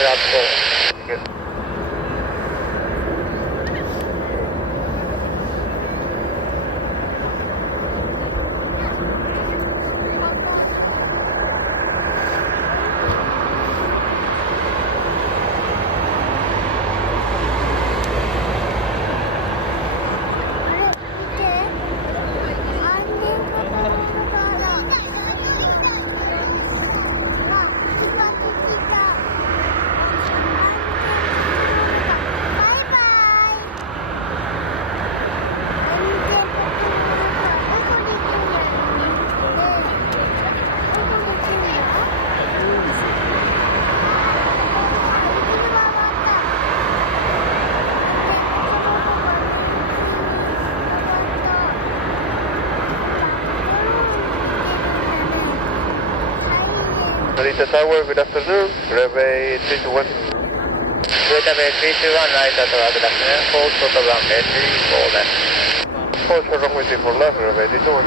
フラット。Narita Tower, good afternoon. Runway 321. Greta Bay 321, Narita Tower, good afternoon. Hold short of runway 34 left. Hold short runway 34 left, runway 321.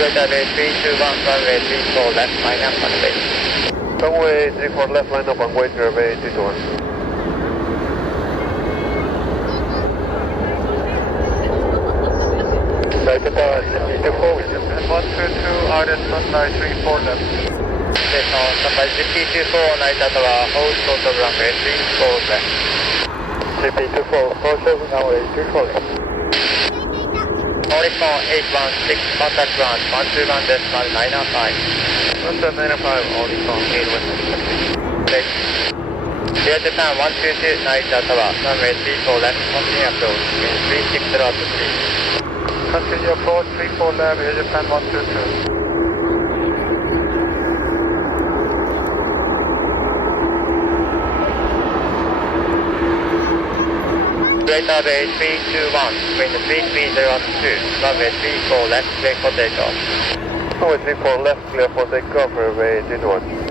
Greta Bay 321, runway 34 left, line up on the base. Runway 34 left, line up on way to runway 321. Narita Tower, 324 with you. 122, RS runway 34 left. Yes, on standby 324, Narita Tower, hold short of runway 34 left. 324, hold short runway 34 left. Only phone 816, contact ground 121.995. 1.995, only phone 816. Next. Dear Japan 122, Narita Tower, runway 34 left, continue approach, wind 360 up to 3. Continue approach 34 left, Air Japan 122. Greta Bay 321, wind 3302, runway 34 left, clear for takeoff. Runway 34 left, clear for takeoff, runway 321.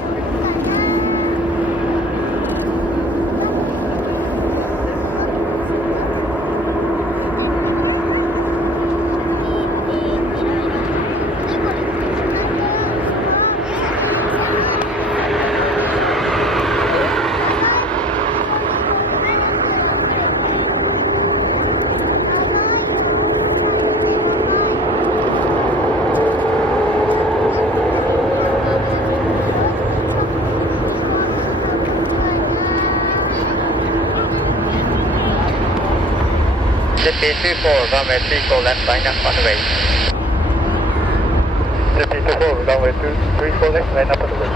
ZP24, runway 34 left, line up on the way. ZP24, runway 34 left, line up on the way.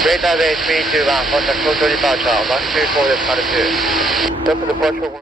Greta Bay 321, contact total departure 124 decimal 2. That's the departure.